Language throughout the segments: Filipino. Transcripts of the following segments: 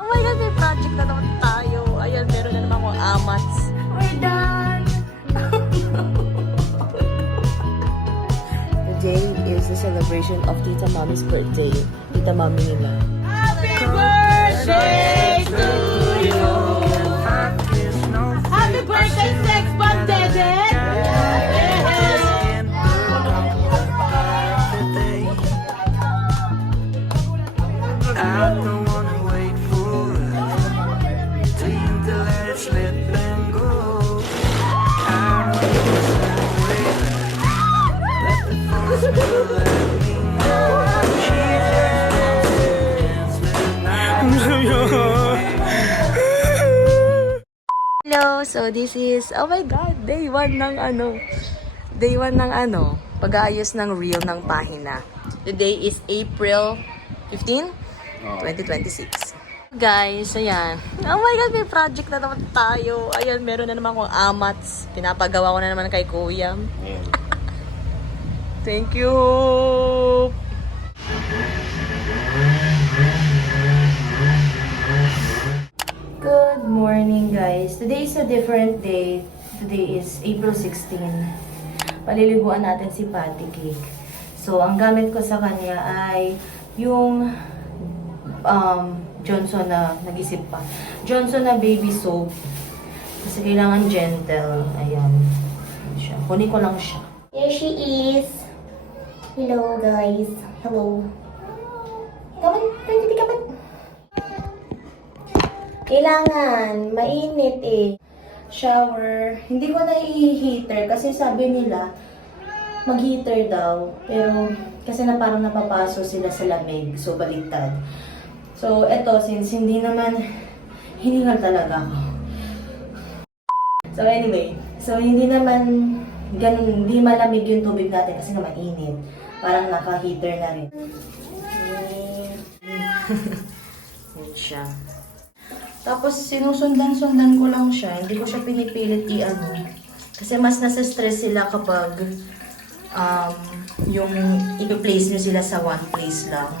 Oh my God, may project na naman tayo. Ayan, meron na naman akong amats. We're done! Today is the celebration of Tita Mommy's birthday. Tita Mommy nila. Happy birthday to you! Happy birthday, Sex Bomb Dede! Hello! So this is, oh my God, day 1 ng pag-aayos ng reel ng pahina. Today is April 15, 2026. Guys, ayan. Oh my God, may project na naman tayo. Ayan, meron na naman akong amats. Pinapagawa ko na naman kay Kuya. Thank you! Good morning, guys. Today is a different day. Today is April 16. Paliliguan natin si Patty Cake. So, ang gamit ko sa kanya ay yung Johnson na, nag-isip pa. Johnson na baby soap. Kasi kailangan gentle. Ayan. Siya. Kunin ko lang siya. Here she is. Hello, guys. Hello. Come on, come on. Kailangan, mainit eh. Shower. Hindi ko na i-heater kasi sabi nila mag-heater daw. Pero kasi na parang napapaso sila sa lamig. So, baliktad. So, eto, since hindi naman hiningal talaga ako. So, anyway. So, hindi naman ganun, hindi malamig yung tubig natin kasi naman init. Parang naka-heater na rin. Yan siya. Tapos, sinusundan-sundan ko lang siya. Hindi ko siya pinipilit i-ano. Kasi mas nasa-stress sila kapag yung i-place nyo sila sa one place lang.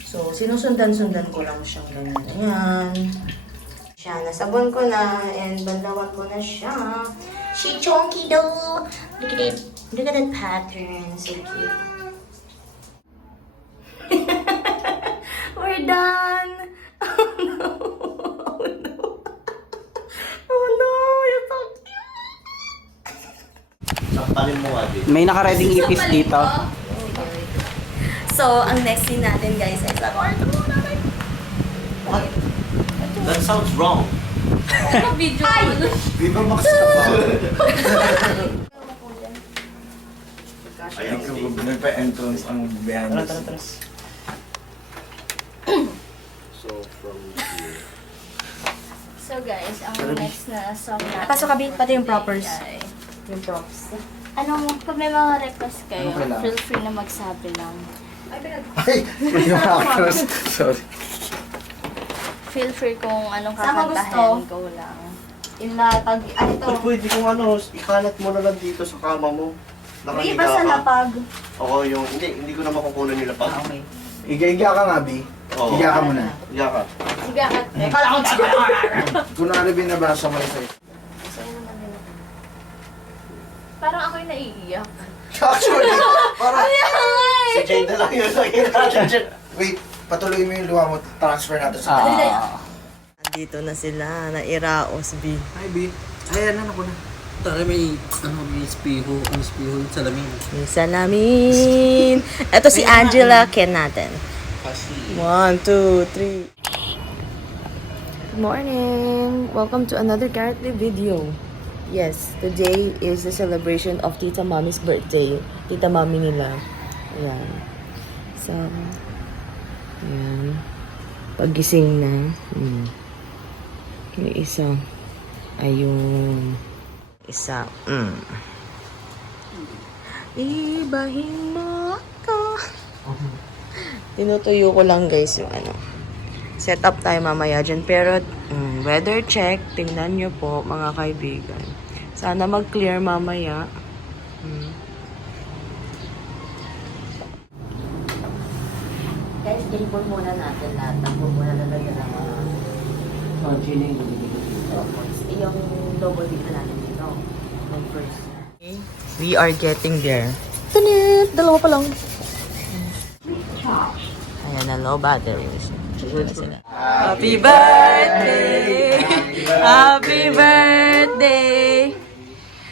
So, sinusundan-sundan ko lang siya. Ganyan. Ayan. Siya, nasabon ko na and banlawan ko na siya. She chunky though. Look at it. Look at that pattern. So cute. We're done! Oh no! Oh no! Oh no! You're so cute! Saktalin mo, Adi. May naka-reading ipis dito. So, ang next scene natin guys ay sa kwarto namin. What? That sounds wrong. Video ano? Viva Max ka pa. Ay, may pa entrance ang behind us. So, from here. So guys, ang next na song natin. Pasok ka, pati yung props. ay- Yung props. Anong, pag may mga request kayo, Ano kailangan? feel free na magsabi lang. Ay, yung actress. Sorry. Feel free kung anong Saan mo kakantahin gusto? ko lang. Inlatag, ano to? Pero pwede kung ano, ikalat mo na lang dito sa kama mo. May iba sa lapag. Oo, yung, hindi ko na makukunan yung lapag. Okay. Iga-iga ka nga, Bi. Oo. Iga ka muna. Iga ka. Sige, kala ko Kunwari binabasa mo isa. Parang ako'y naiiyak. Actually, parang si Jane na lang yun lagi natin dyan. Wait, patuloy mo yung luha mo. Transfer natin sa Dito na sila, nairaos, B. Hi, B. Ayan, ano ko na. Tara, may espejo, yung salamin. Yung salamin. Ito si Angela Ken natin. Kasi, 1, 2, 3. Good morning! Welcome to another Garrett Lee video. Yes, today is the celebration of Tita Mommy's birthday. Tita Mommy nila. Ayan. So, ayan. Paggising na. Yung isa. Ayun. Isa. Ibahin mo ako. Tinutuyo ko lang guys yung ano. Set up tayo mamaya dyan. Pero weather check. Tingnan nyo po mga kaibigan. Sana mag-clear mamaya. Guys, tinipon muna natin lahat. Tapos muna lalagyan ng mga Oh, chilling. yung double dito natin dito. Yung first. We are getting there. Tanit! Dalawa pa lang. Ayan na, low batteries. Happy birthday! Happy birthday!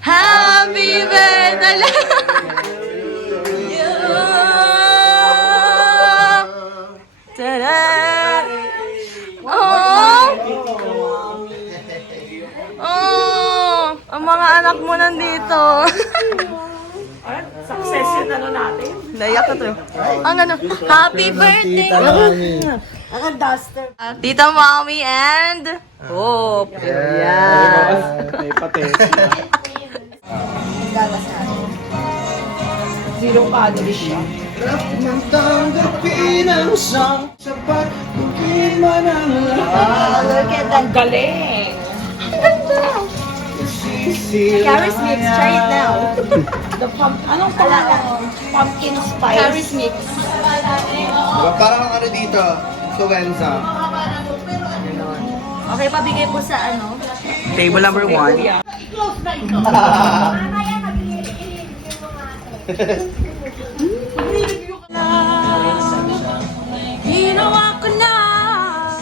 Happy birthday! You! Tada! Oh! Oh! Ang mga anak mo nandito. Success yun ano natin. Naiyak na to. Ang ano, happy birthday! Ang duster. Tita Mommy and Hope. Yeah. May pati. Zero calories siya. Nang tanggapin ang isang sapat, tugin man ang lahat. Look at that. Galing. Carrot mix, try it now. The anong pala? Pumpkin spice. Carrot mix. Parang ang ano dito, influenza. Okay, pabigay po sa ano? Table number 1. Ginawa ko na.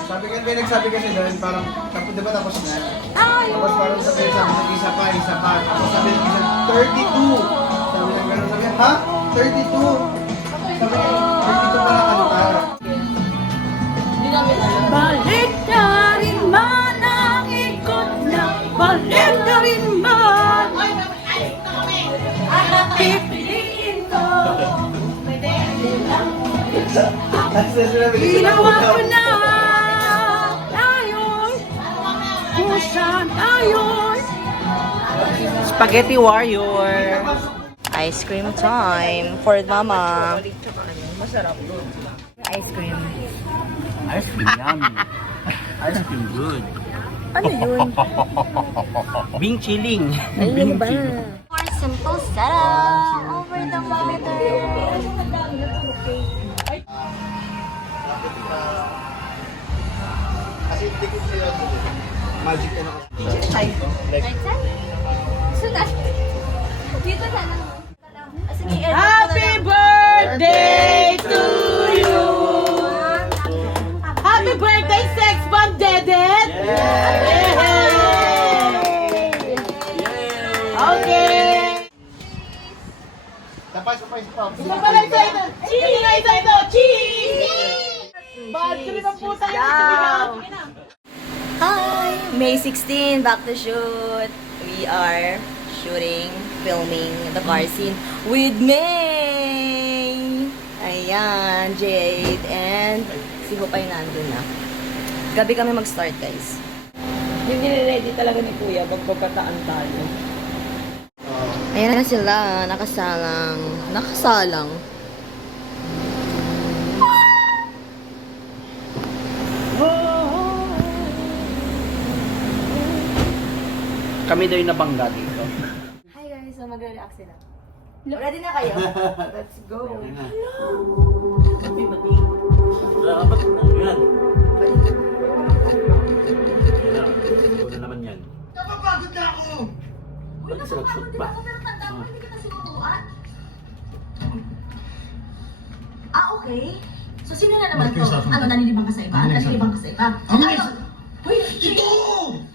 Sabi ka, may nagsabi kasi doon, parang, tapos di ba tapos na? Tapos parang sabi ng isa pa. Tapos sabi ng isa, 32. Sabi ng gano'n, sabi, ha? 32? Sabi niya, 32 pala kanta. Balik na rin man ang ikot na. Balik na rin man. Pipiliin ko. Ginawa ko na. Ayon. Kusan ayon. Spaghetti warrior. Ice cream time for Mama. Ice cream. Ice cream yummy. Ice cream good. Ano yun? Bing chilling. Ayun ba? For simple setup over the monitor. Kasi hindi ko sila magic ano kasi. Dito na lang. Happy birthday to you! Happy birthday, Sex Bomb Dedet! Okay! Tapos. Isa pala ito! Cheese! Bad trip ang puta yun! Hi! May 16, back to shoot. We are shooting, filming the car scene with May! Ayan, Jade, and si Hupay nandun na. Gabi kami mag-start, guys. Yung nire-ready talaga ni Kuya, magpagkataan tayo. Ayan na sila, nakasalang. Kami daw yung nabangga dito. Hi guys, so magre-react sila. Ready na kayo? Let's go. Dapat na yan. Ikaw na naman yan. Napapagod na ako! Ba't ka nag-shoot ba? Okay. So, sino na naman to? Ano, nanilibang ka sa iba? Nanilibang ka sa iba? Ano? Uy, Ito!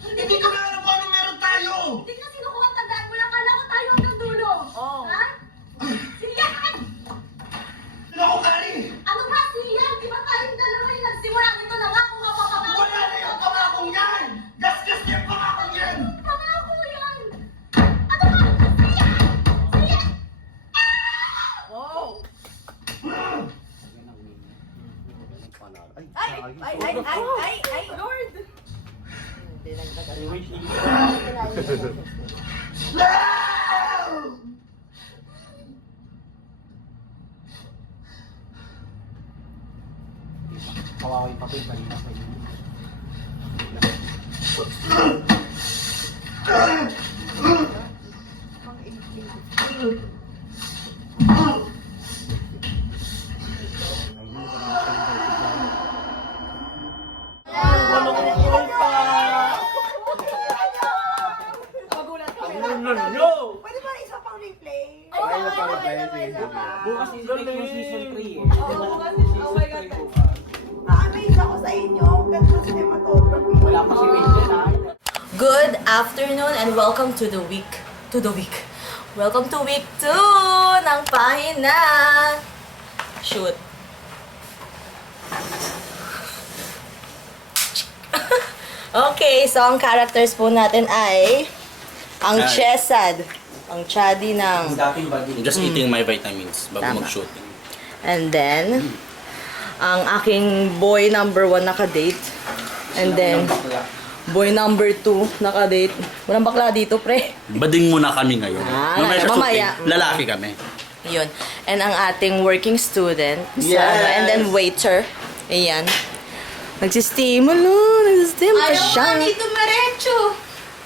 Hindi ko na alam kung ano meron tayo! hindi ka sinukuha ang tandaan mo lang. Kala ko tayo hanggang dulo. Oh. Ha? Sige yan! Ano ako kari? Ano ba siya? Di ba tayong dalawa yung nagsimula nito na nga kung mapapagawa? Wala na yung pangakong yan! Gasgas niya yung pangakong yan! Pangako yan! Ano ba? Siya! Siya! Ay, Lord! Kawawa yung papel kanina sa inyo. afternoon and welcome to the week. Welcome to week 2 ng Pahina. Shoot. Okay, so ang characters po natin ay ang Chesad, ang Chadi ng... I'm just eating my vitamins bago Tama. mag-shooting. And then, ang aking boy number 1 nakadate. And then, boy number 2 nakadate. Walang bakla dito, pre. Bading muna kami ngayon. Mamaya sa mamaya. shooting, lalaki kami. Yun. And ang ating working student. Yes. And then waiter. Ayan. Nagsisteam. Nagsisteam pa siya. Ayaw nga dito marecho.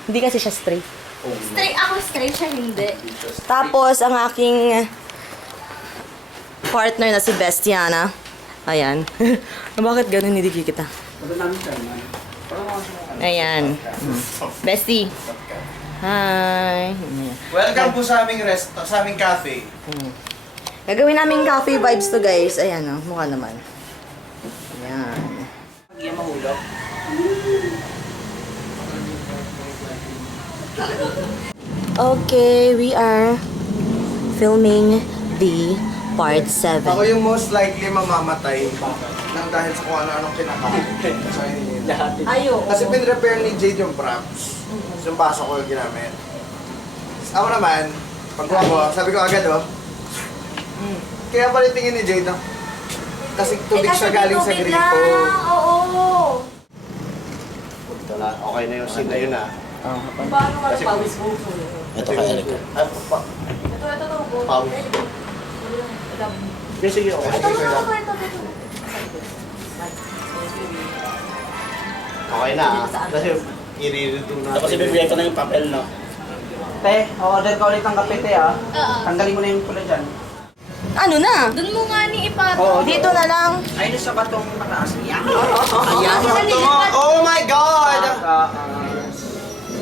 Hindi kasi siya straight. Straight ako, straight siya hindi. Tapos, ang aking partner na si Bestiana. Ayan. Bakit ganun hindi kita? Ayan. Bestie. Hi. Welcome po sa aming sa aming cafe. Gagawin namin coffee vibes to, guys. Ayan, oh. Mukha naman. Ayan. Okay, we are filming the part 7. Ako yung most likely mamamatay nang dahil sa kung ano-anong kinakain. Sa inyo. Ayo. Kasi pinrepair ni Jade yung props. Yung baso ko yung ginamit. Ako naman, pagkuha ko, sabi ko agad kaya pala yung tingin ni Jade kasi tubig siya galing sa gripo. Oo. Ito na, okay na yung scene na yun Paano ka Kasi- pawis mo? Ito kay Eric. Ito. Pawis. Sige, okay. Okay na Kasi i-redo natin. Tapos ibibigay ko na yung papel, no? Te, order ka ulit ng kape, te, ah. Tanggalin mo na yung pula dyan. Ano na? Doon mo nga ni ipato. Oo, Dito na lang. Ayun sa batong mataas niya. Ayan. Oh my God!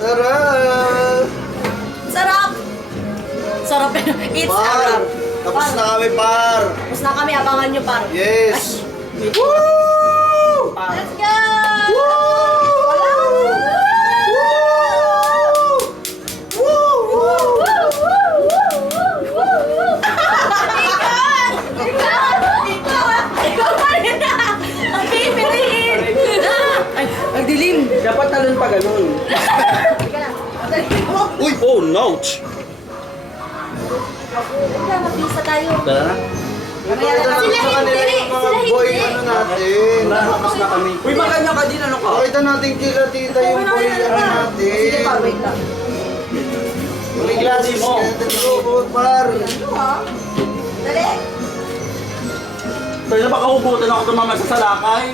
Tara! Sarap! Sarap. It's Par! sarap. Tapos na kami, par! Tapos na kami, abangan nyo par. Yes! Let's go! Ikaw pa rin na! Ang pipiliin! Ay, nagdilim. Dapat talon pa ganun. Uy! Oh, no! Mapisa tayo. Tara na. Ipakita natin sa kanila yung mga boy ano natin. Tapos na kami. Uy, maganda ka din, ano ka? Pakita natin kila tita yung boy ano natin. Sige pa, wait lang. May glasses ka. Go, par! Dali! Pwede ba kaubutan ako tumama sa salakay?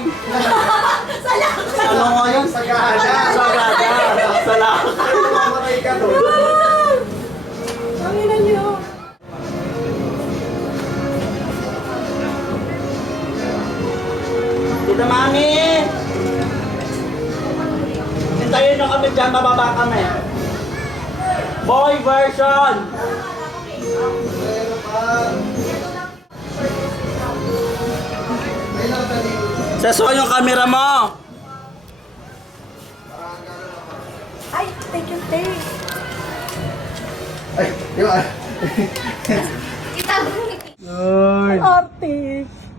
Ano nga yan? Sagada! Sagada! Salakay! Mamatay ka doon. Panginoon niyo. Tita Mami! Hintayin nyo kami dyan, bababa kami. Boy version! Seso yung camera mo! Ay, thank you, thank. Ay, yung Itago mo. Arte.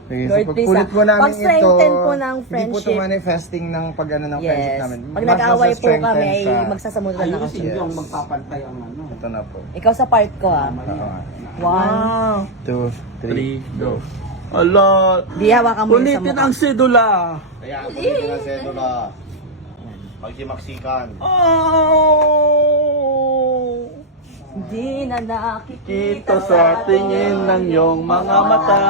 Sige, Lord, so please, pagpulit po namin ito, pag-strengthen po ng hindi po friendship. ito manifesting ng pag-ano ng friendship Yes. namin. Pag Mas nag-away po masa-strengthen kami, ay sa- magsasamutan na kasi. Ayusin yung magpapantay ang ano. Ito na po. Ikaw sa part ko, ha? Oo nga. 1. 2, 3, go. Ala! Di hawakan mo yung sa Ulitin mukha. ang sidula! Kaya ako dito na sedula. Magsimaksikan. Oh! Di na nakikita Kita sa tingin ng iyong mga mata.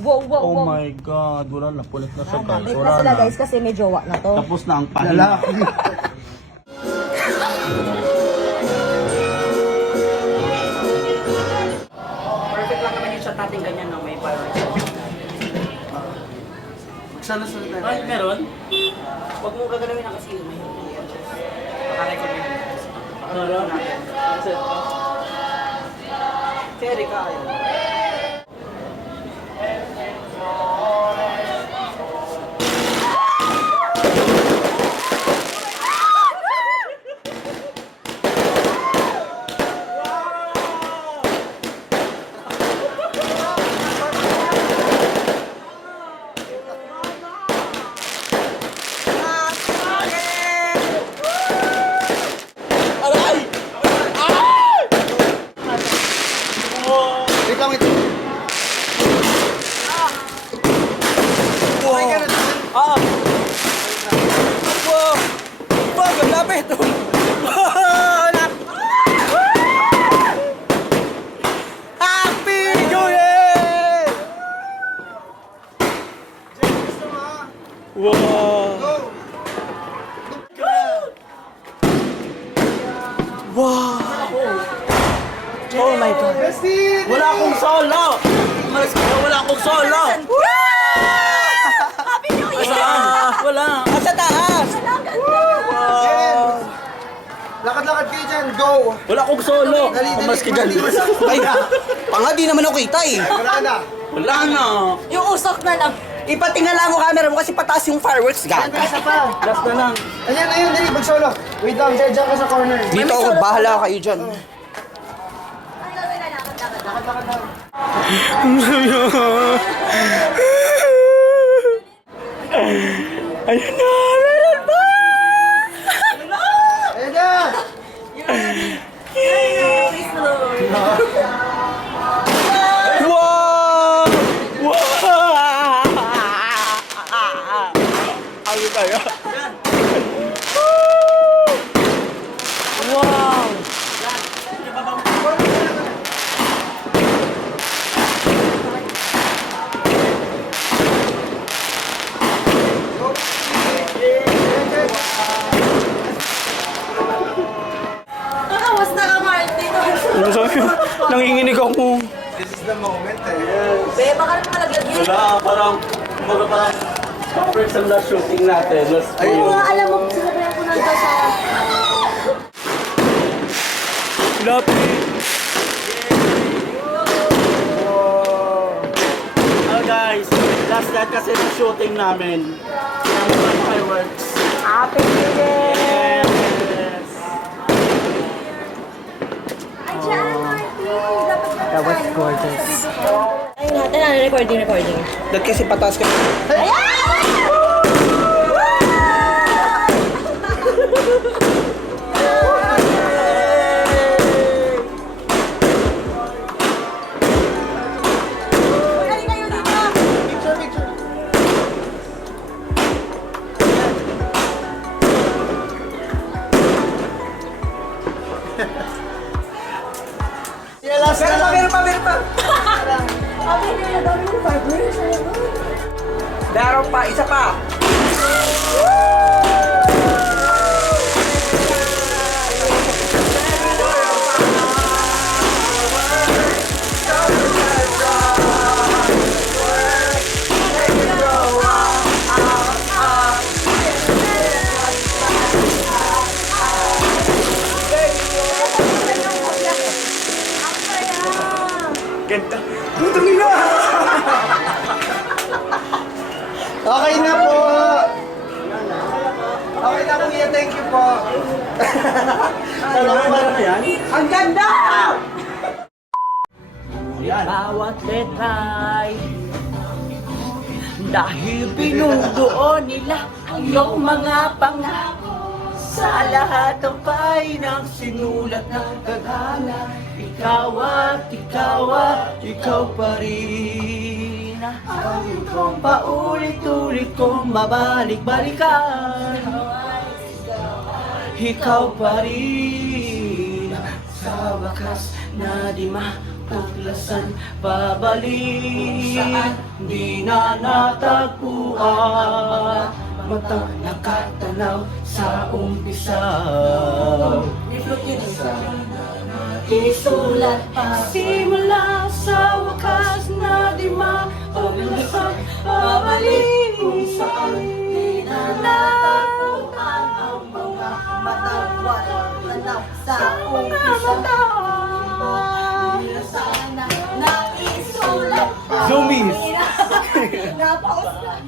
Wow, wow, Oh wow. my God, wala na, pulit na siya guys. Break na Wala sila na. guys kasi may jowa na to. Tapos na ang pahina. Lalaki. Perfect lang naman yung shot natin ganyan, no? May parang... Sana sa Ay, meron? Huwag mo gagalawin na kasi may naka-record yun. Meron? Si Erika, ayun. Aray! Ay! Wow! Wait lang, wait. Okay ka na dyan. Ah! Wow! Wow, ang lapit! Happy New Year! Jay, gusto mo ha? Wow! Go! Wow! Oh my God! Bestie! Wala akong solo! Wala akong solo! Happy New Year! Saan? Wala! Sa taas! Wow! Lakad-lakad kayo dyan, go! Wala akong solo! Dali, dali, Pamaski dyan! dali. Ay! Panga, di naman ako kita eh! Wala na. Wala na! Yung usok na lang. Ipatingala mo camera mo kasi pataas yung fireworks Ayan, ga. isa pa. Last na lang. Ayan, ayan, dali, mag-solo. Wait lang, dyan ka sa corner. Dito ako, bahala kayo dyan. Lakad-lakad lang. Ayun na! Meron pa! Ayan na! Wow! Wow! Ano kaya? Wow! Nakawas na ka, Martin. Ano sabi mo? Nanginginig ako. This is the moment eh. Be, baka naman malaglag yun. Wala, parang first and last shooting natin. Last Ay, mga alam mo, sinabayan ko nandun sa... Lapit. Oh guys, last night kasi ng shooting namin. Ng fireworks. Happy New Year! Yes. Ay, dyan, Martin. Dapat na That was gorgeous. Ayun natin, recording. Dahil kasi pataas ka. Magaling kayo dito. Picture, picture. Yeah, last na lang. Meron pa. Happy New Year, dami yung fireworks. Meron pa, isa pa. Ganda. Putang ina! Okay na po. Okay na kuya, thank you po. Talaga ba na yan? Ang ganda! Yan. Bawat letray dahil binubuo nila ang iyong mga pangako sa lahat ng pahinang sinulat ng tadhana. Ikaw ikaw pa rin ang kong paulit-ulit kong mabalik-balikan. Ikaw pa rin sa wakas na di matuklasan babalik. Di na natagpuan matang nakatanaw sa umpisa. Isulat pa simula sa wakas na di matuklasan babalik. Kung saan di na natagpuan ang mga matagpuan sa umpisa. Sana naisulat pa. Zoomies! Napaus na.